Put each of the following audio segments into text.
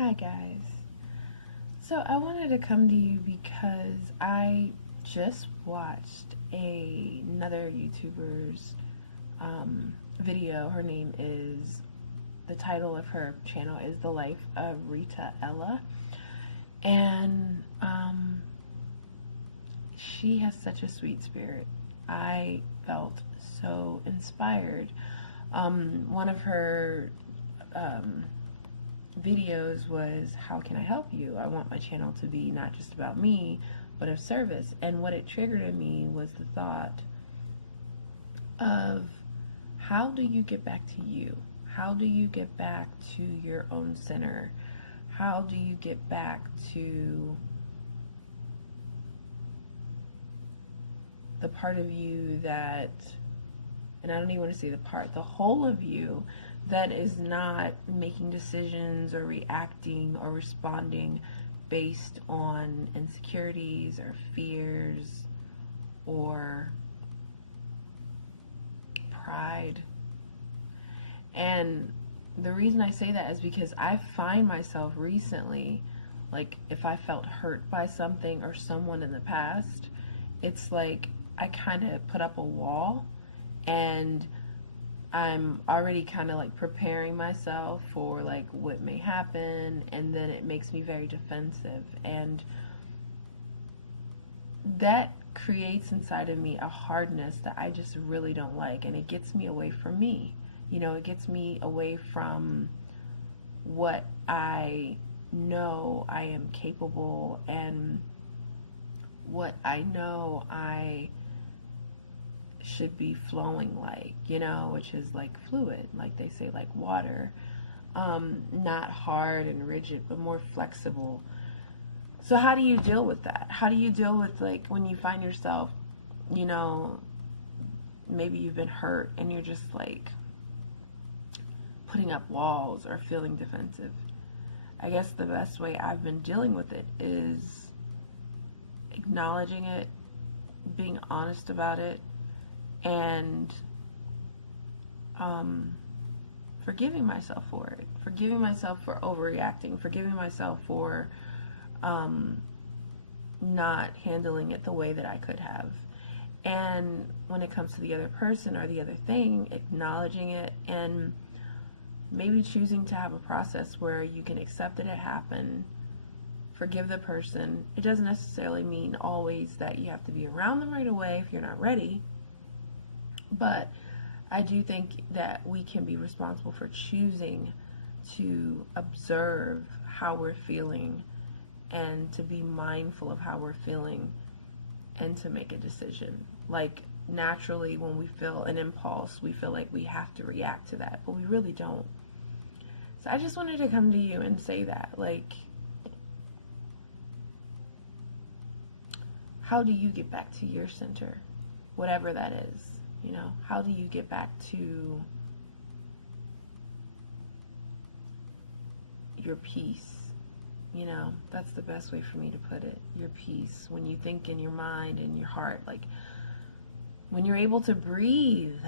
Hi guys. So I wanted to come to you because I just watched another YouTuber's video. Her name is, the title of her channel is The Life of Rita Ella. And she has such a sweet spirit. I felt so inspired. One of her videos was, how can I help you? I want my channel to be not just about me, but of service. And what it triggered in me was the thought of, how do you get back to you? How do you get back to your own center? How do you get back to the part of you that, and I don't even want to say the part, the whole of you that is not making decisions or reacting or responding based on insecurities or fears or pride. And the reason I say that is because I find myself recently, like if I felt hurt by something or someone in the past, it's like I kind of put up a wall and I'm already kind of like preparing myself for like what may happen, and then it makes me very defensive, and that creates inside of me a hardness that I just really don't like, and it gets me away from me. It gets me away from what I know I am capable and what I know I should be flowing like, which is like fluid, like they say, like water. Not hard and rigid, but more flexible. So how do you deal with that? How do you deal with, like, when you find yourself, maybe you've been hurt and you're just like putting up walls or feeling defensive? I guess the best way I've been dealing with it is acknowledging it, being honest about it, and forgiving myself for it, forgiving myself for overreacting, forgiving myself for not handling it the way that I could have. And when it comes to the other person or the other thing, acknowledging it and maybe choosing to have a process where you can accept that it happened, forgive the person. It doesn't necessarily mean always that you have to be around them right away if you're not ready. But I do think that we can be responsible for choosing to observe how we're feeling and to be mindful of how we're feeling and to make a decision. Like, naturally, when we feel an impulse, we feel like we have to react to that, but we really don't. So I just wanted to come to you and say that, like, how do you get back to your center, whatever that is? How do you get back to your peace? That's the best way for me to put it. Your peace. When you think in your mind and your heart, like when you're able to breathe,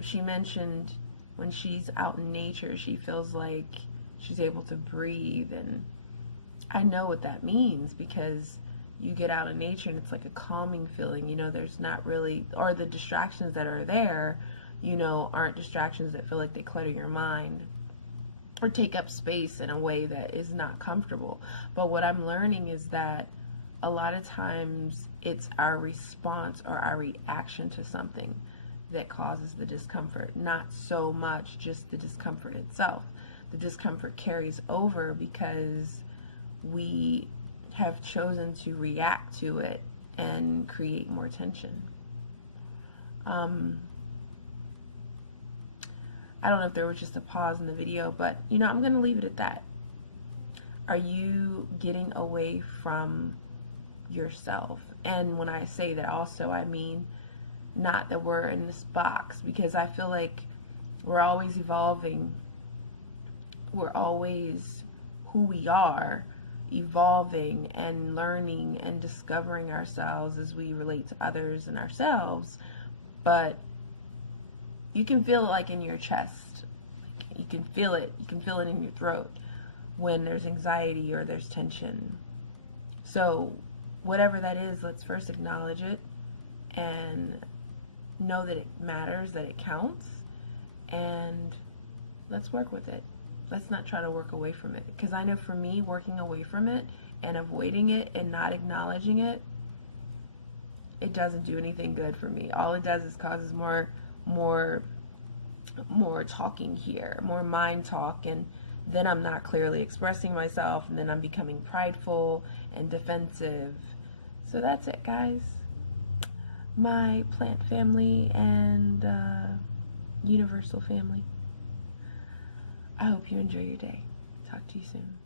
she mentioned when she's out in nature, she feels like she's able to breathe. And I know what that means, because you get out in nature and it's like a calming feeling. There's not really, or the distractions that are there, aren't distractions that feel like they clutter your mind or take up space in a way that is not comfortable. But what I'm learning is that a lot of times it's our response or our reaction to something that causes the discomfort, not so much just the discomfort itself. The discomfort carries over because we have chosen to react to it and create more tension. I don't know if there was just a pause in the video, but I'm going to leave it at that. Are you getting away from yourself? And when I say that also, I mean not that we're in this box, because I feel like we're always evolving. We're always who we are, evolving and learning and discovering ourselves as we relate to others and ourselves. But you can feel it like in your chest, like You can feel it. You can feel it in your throat when there's anxiety or there's tension. So whatever that is, let's first acknowledge it and know that it matters, that it counts, and let's work with it. Let's not try to work away from it. Because I know for me, working away from it and avoiding it and not acknowledging it, it doesn't do anything good for me. All it does is causes more talking here, more mind talk, and then I'm not clearly expressing myself, and then I'm becoming prideful and defensive. So that's it, guys. My plant family and universal family. I hope you enjoy your day. Talk to you soon.